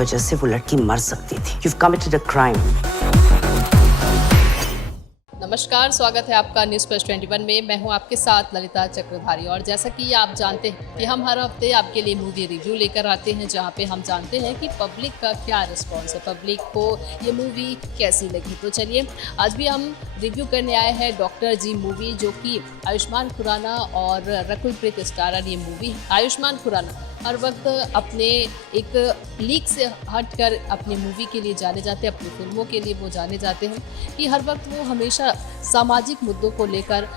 वजह से वो लड़की मर सकती थी। You've committed a crime. नमस्कार, स्वागत है आपका न्यूज़ प्लस 21 में। मैं हूं आपके साथ ललिता चक्रधारी। और जैसा कि आप जानते हैं कि हम हर हफ्ते आपके लिए मूवी रिव्यू लेकर आते हैं, जहां पे हम जानते हैं कि पब्लिक का क्या रिस्पांस है, पब्लिक को ये मूवी कैसी लगी। तो चलिए, आज भी हम रिव्यू करने आए हैं डॉक्टर जी मूवी, जो कि आयुष्मान खुराना और रकुल प्रीत स्टारर ये मूवी। आयुष्मान खुराना हर वक्त अपने एक लीक से हटकर अपनी मूवी के लिए जाने जाते हैं, अपनी फिल्मों के लिए वो जाने जाते हैं कि हर वक्त वो हमेशा सामाजिक मुद्दों को लेकर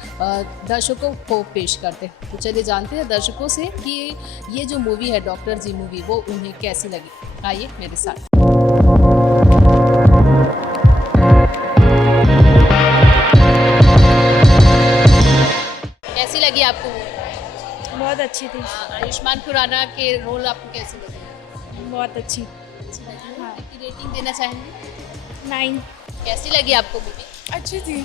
दर्शकों को पेश करते हैं। तो चलिए जानते हैं दर्शकों से कि ये जो मूवी है डॉक्टर जी मूवी वो उन्हें कैसी लगी। आइए मेरे साथ। कैसी लगी आपको? बहुत अच्छी थी। आयुष्मान खुराना के रोल आपको कैसे लगे? बहुत अच्छी। हाँ। की रेटिंग देना चाहेंगे? 9। कैसी लगी आपको मूवी? अच्छी थी।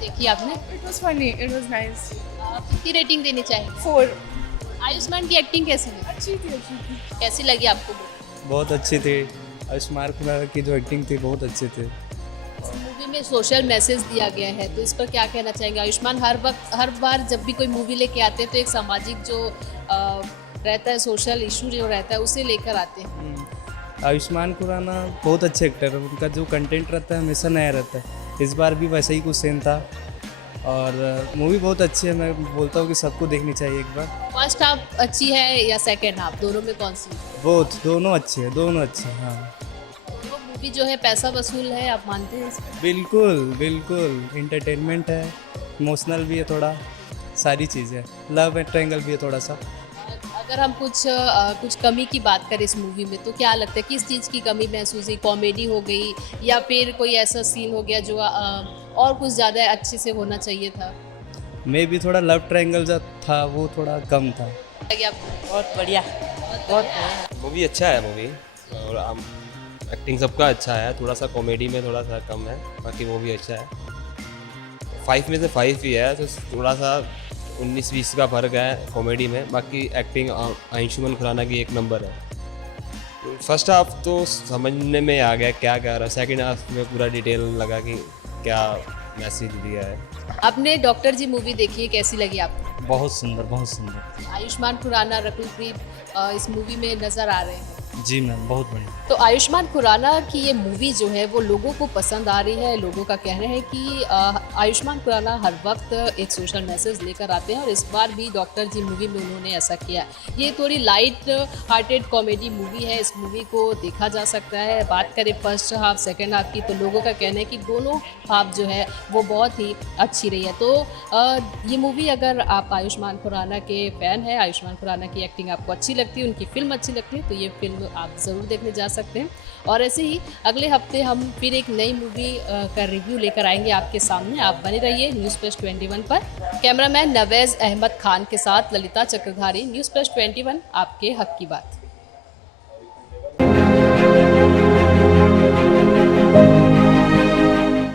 देखी आपने? It was funny, it was nice. कितनी रेटिंग देनी चाहिए? 4। आयुष्मान की एक्टिंग कैसी लगी? अच्छी थी। कैसी लगी आपको मूवी? बहुत अच्छी थी। आयुष्मान खुराना की जो एक्टिंग थी बहुत अच्छी थी। इस मूवी में सोशल मैसेज दिया गया है, तो इस पर क्या कहना चाहेंगे? आयुष्मान हर बार जब भी कोई मूवी लेके आते हैं तो एक सामाजिक जो रहता है, सोशल इशू जो रहता है उसे लेकर आते हैं। आयुष्मान खुराना बहुत अच्छे एक्टर है। उनका जो कंटेंट रहता है हमेशा नया रहता है। इस बार भी वैसा ही कुछ सेम था और मूवी बहुत अच्छी है। मैं बोलता हूँ कि सबको देखनी चाहिए एक बार। फर्स्ट हाफ अच्छी है या सेकेंड हाफ, दोनों में कौन सी? दोनों अच्छे हैं, दोनों अच्छे हैं। हाँ, वो मूवी जो है पैसा वसूल है, आप मानते हैं इसको? बिल्कुल इंटरटेनमेंट है, इमोशनल भी है थोड़ा, सारी चीज़ें। लव ट्रायंगल भी है थोड़ा सा। अगर हम कुछ कमी की बात करें इस मूवी में तो क्या लगता है किस चीज़ की कमी महसूस हुई? कॉमेडी हो गई या फिर कोई ऐसा सीन हो गया जो और कुछ ज़्यादा अच्छे से होना चाहिए था? मे भी थोड़ा लव ट्रायंगल जो था वो थोड़ा कम था। लगे आपको? बहुत बढ़िया। मूवी अच्छा है मूवी, और एक्टिंग सबका अच्छा है। थोड़ा सा कॉमेडी में थोड़ा सा कम है, बाकी मूवी अच्छा है। 5 में से 5 ही है, तो थोड़ा सा 19-20 का फ़र्क है कॉमेडी में। बाकी एक्टिंग आयुष्मान खुराना की एक नंबर है। फर्स्ट हाफ तो समझने में आ गया क्या कह रहा है, सेकेंड हाफ में पूरा डिटेल लगा कि क्या मैसेज दिया है। आपने डॉक्टर जी मूवी देखी है, कैसी लगी आपको? बहुत सुंदर। आयुष्मान खुराना, रकुल प्रीत इस मूवी में नज़र आ रहे हैं। जी मैम, बहुत बढ़िया। तो आयुष्मान खुराना की ये मूवी जो है वो लोगों को पसंद आ रही है। लोगों का कहना है कि आयुष्मान खुराना हर वक्त एक सोशल मैसेज लेकर आते हैं और इस बार भी डॉक्टर जी मूवी में उन्होंने ऐसा किया। ये थोड़ी लाइट हार्टेड कॉमेडी मूवी है, इस मूवी को देखा जा सकता है। बात करें फर्स्ट हाफ सेकेंड हाफ की तो लोगों का कहना है कि दोनों हाफ जो है वो बहुत ही अच्छी रही है। तो ये मूवी अगर आप आयुष्मान खुराना के फ़ैन हैं, आयुष्मान खुराना की एक्टिंग आपको अच्छी लगती है, उनकी फ़िल्म अच्छी लगती है, तो ये फिल्म आप ज़रूर देखने जा सकते हैं। और ऐसे ही अगले हफ्ते हम फिर एक नई मूवी का रिव्यू लेकर आएंगे आपके सामने। आप बने रहिए न्यूज़ प्लस 21 पर। कैमरामैन नवेज़ अहमद खान के साथ ललिता चक्रधारी, न्यूज़ प्लस 21, आपके हक की बात।